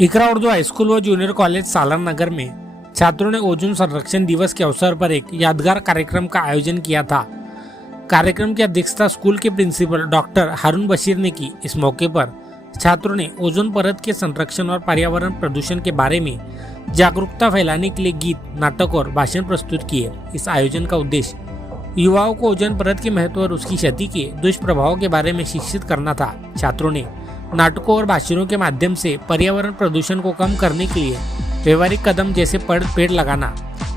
इकरा Urdu high school व junior college सालार नगर में छात्रों ने ओजोन संरक्षण दिवस के अवसर पर एक यादगार कार्यक्रम का आयोजन किया था। कार्यक्रम की अध्यक्षता स्कूल के प्रिंसिपल डॉक्टर हारून बशीर ने की। इस मौके पर छात्रों ने ओजोन परत के संरक्षण और पर्यावरण प्रदूषण के बारे में जागरूकता फैलाने के लिए गीत, नाटक और भाषण प्रस्तुत किए। इस आयोजन का उद्देश्य युवाओं को ओजोन परत के महत्व और उसकी क्षति के दुष्प्रभावों के बारे में शिक्षित करना था। छात्रों ने नाटकों और भाषणों के माध्यम से पर्यावरण प्रदूषण को कम करने के लिए व्यवहारिक कदम जैसे पेड़ लगाना,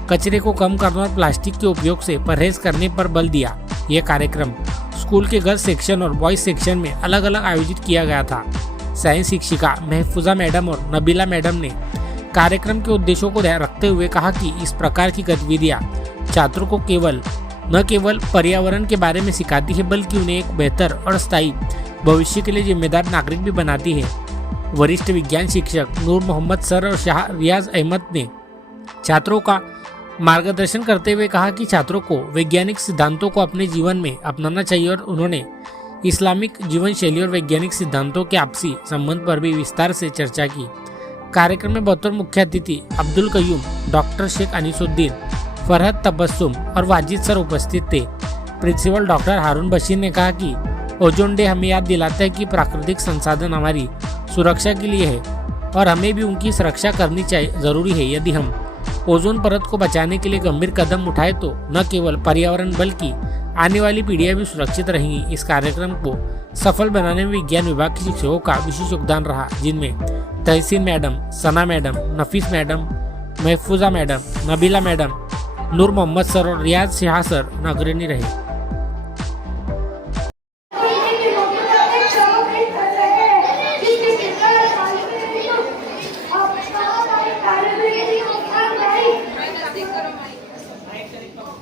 कचरे को कम करना और प्लास्टिक के उपयोग से परहेज करने पर बल दिया। यह कार्यक्रम स्कूल के गर्ल्स सेक्शन और बॉयज सेक्शन में अलग अलग आयोजित किया गया था। साइंस शिक्षिका महफूजा मैडम और नबीला मैडम ने कार्यक्रम के उद्देश्यों को ध्यान रखते हुए कहा कि इस प्रकार की गतिविधियां छात्रों को न केवल पर्यावरण के बारे में सिखाती है, बल्कि उन्हें एक बेहतर और स्थायी भविष्य के लिए जिम्मेदार नागरिक भी बनाती है। वरिष्ठ विज्ञान शिक्षक नूर मोहम्मद सर और शाह रियाज अहमद ने छात्रों का मार्गदर्शन करते हुए कहा कि छात्रों को वैज्ञानिक सिद्धांतों को अपने जीवन में अपनाना चाहिए और उन्होंने इस्लामिक जीवन शैली और वैज्ञानिक सिद्धांतों के आपसी संबंध पर भी विस्तार से चर्चा की। कार्यक्रम में बतौर मुख्य अतिथि अब्दुल कयूम, डॉक्टर शेख अनीसुद्दीन, फरहत तबस्सुम और वाजिद सर उपस्थित थे। प्रिंसिपल डॉक्टर हारून बशीर ने कहा कि ओजोन डे हमें याद दिलाता है कि प्राकृतिक संसाधन हमारी सुरक्षा के लिए है और हमें भी उनकी सुरक्षा करनी जरूरी है। यदि हम ओजोन परत को बचाने के लिए गंभीर कदम उठाए तो न केवल पर्यावरण बल्कि आने वाली पीढ़ियां भी सुरक्षित रहेंगी। इस कार्यक्रम को सफल बनाने में विज्ञान विभाग के शिक्षकों का विशेष योगदान रहा, जिनमें तहसीन मैडम, सना मैडम, नफीस मैडम, महफूजा मैडम, नबीला मैडम, नूर मोहम्मद सर और रियाज शाह सर अग्रणी रहे।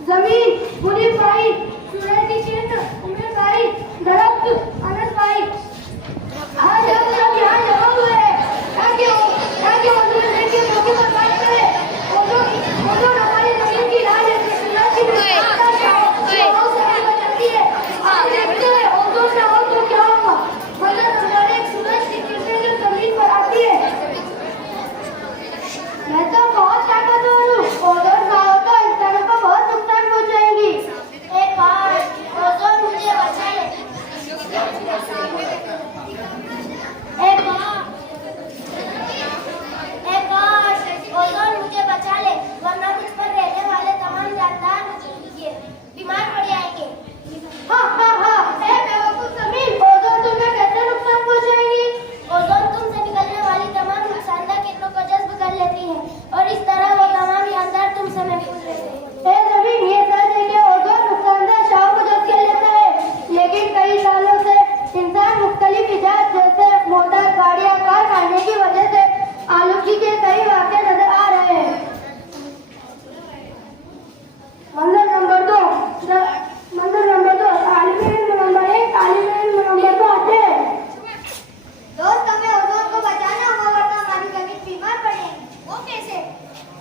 जमीन, मुनीर भाई, सूरज की किरण, उमेर भाई, दरख्त, अनस भाई, आज हम सब यहाँ जमा हुए हैं ताकि ओजोन के मौके पर बात करें। ओजोन हमारी जमीन की राज है, हवा से हमें बचाती है। आप देखते हैं ओजोन ना हो तो क्या होगा। मतलब हमारे एक सूरज की किरणें जो जमीन पर आती है, मैं तो बहुत ताकतवर हूँ। ओजोन ना हो तो इंसानों को बहुत नुकसान पहुँचाएगी। एक बार ओजोन मुझे बचा ले, ओजोन मुझे बचा ले, वरना मुझ पर रहने वाले तमाम जानदार बीमार पड़ जाएंगे। हाँ हाँ हाँ, बेवकूफ जमीन, ओजोन तुम्हें कैसे नुकसान पहुँचाएगी? ओजोन तुमसे निकलने वाली तमाम नुकसानदायक किरणों को जज्ब कर लेती है और इस तरह वो तमाम जानदार तुमसे महफूज रहते हैं। जमीन, ये सच है कि ओजोन नुकसानदायक शाह को जज्ब कर लेता है, लेकिन कई सालों से इंसान मुख्तलिफ इजाद जैसे मोटर, गाड़ियाँ, कारखाने की वजह से आलूगी के कई वाक़े नजर आ रहे हैं। मंजर नंबर दो, तालीम इल्म नंबर 1, तालीम इल्म नंबर 2 आते हैं। दोस्त, हमें ओजोन को बचाना होगा, वरना हमारी जमीन बीमार पड़ेगी। वो कैसे?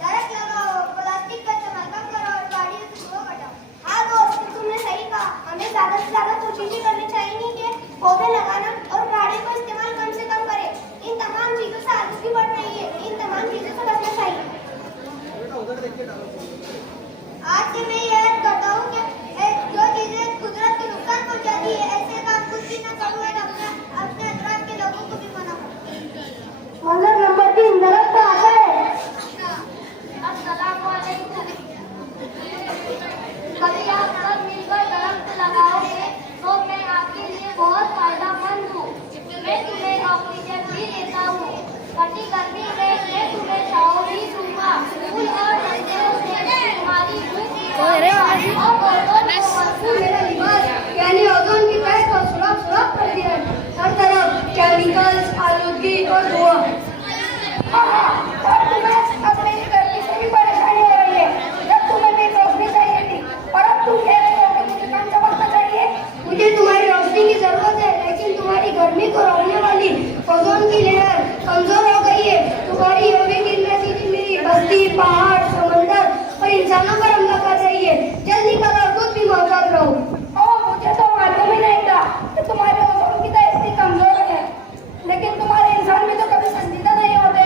दरख्त लगाओ, प्लास्टिक का इस्तेमाल कम करो और गाड़ियों से धुआं हटाओ। हाँ दोस्त, तुमने सही कहा। हमें ज्यादा से ज्यादा कोशिश करनी चाहिए कि पौधे लगाना और गाड़ियों का इस्तेमाल कम से कम करें। इन तमाम चीजों से आलूगी बढ़ रही है, इन तमाम चीजों से बचना चाहिए। आज से मैं ये याद करता हूँ कि जो चीजें कुदरत को नुकसान पहुँचाती है, ऐसे काम कुछ भी न करूँ और अपने अतराफ के लोगों को भी मना करूँ। मंजर नंबर 3, दरख्त आता है। अस्सलाम वालेकुम। कभी आप सब मिलकर दरख्त लगाओगे तो मैं आपके लिए बहुत फायदेमंद हूँ। मैं तुम्हें ऑक्सीजन भी देता हूँ। कटी गर्मी में मैं तुम्हें छाँव भी दूंगा। फूल और पत्तियों से तुम्हारी भूख यानी ओजोन की तह को सुरख कर दिया। हर तरफ केमिकल्स, आलूगी और धुआं। और तुम्हें अपनी गर्मी से भी परेशानी हो रही है। जब तुम्हें भी रोशनी चाहिए थी और अब तुम कह रहे हो कि मुझे कम से वक्त चाहिए। मुझे तुम्हारी रोशनी की जरूरत है, लेकिन तुम्हारी गर्मी को रोकने वाली ओजोन की लेयर कमजोर हो गई है। तुम्हारी यूवी किरणें सीधी मेरी बस्ती, पहाड़, समंदर और इंसानों पर हमला कर रही है। जल्दी करो, खुद भी मौजूद रहो। मुझे तो मालूम ही नहीं था कि तुम्हारे ओजोन की तरह इतनी कमजोर है, लेकिन तुम्हारे इंसान भी तो कभी संजीदा नहीं होते।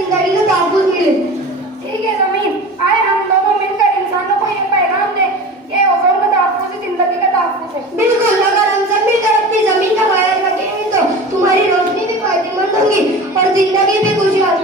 जिंदगी को तहफ़्फ़ुज़ मिले। ठीक है ज़मीन, आए हम दोनों मिलकर इंसानों को ये पैगाम दें कि ओज़ोन का तहफ़्फ़ुज़ ही जिंदगी का तहफ़्फ़ुज़ है। बिल्कुल, अगर हम सब मिलकर अपनी ज़मीन का ख्याल रखेंगे तो तुम्हारी रोशनी भी फायदेमंद होगी और जिंदगी भी खुशहाल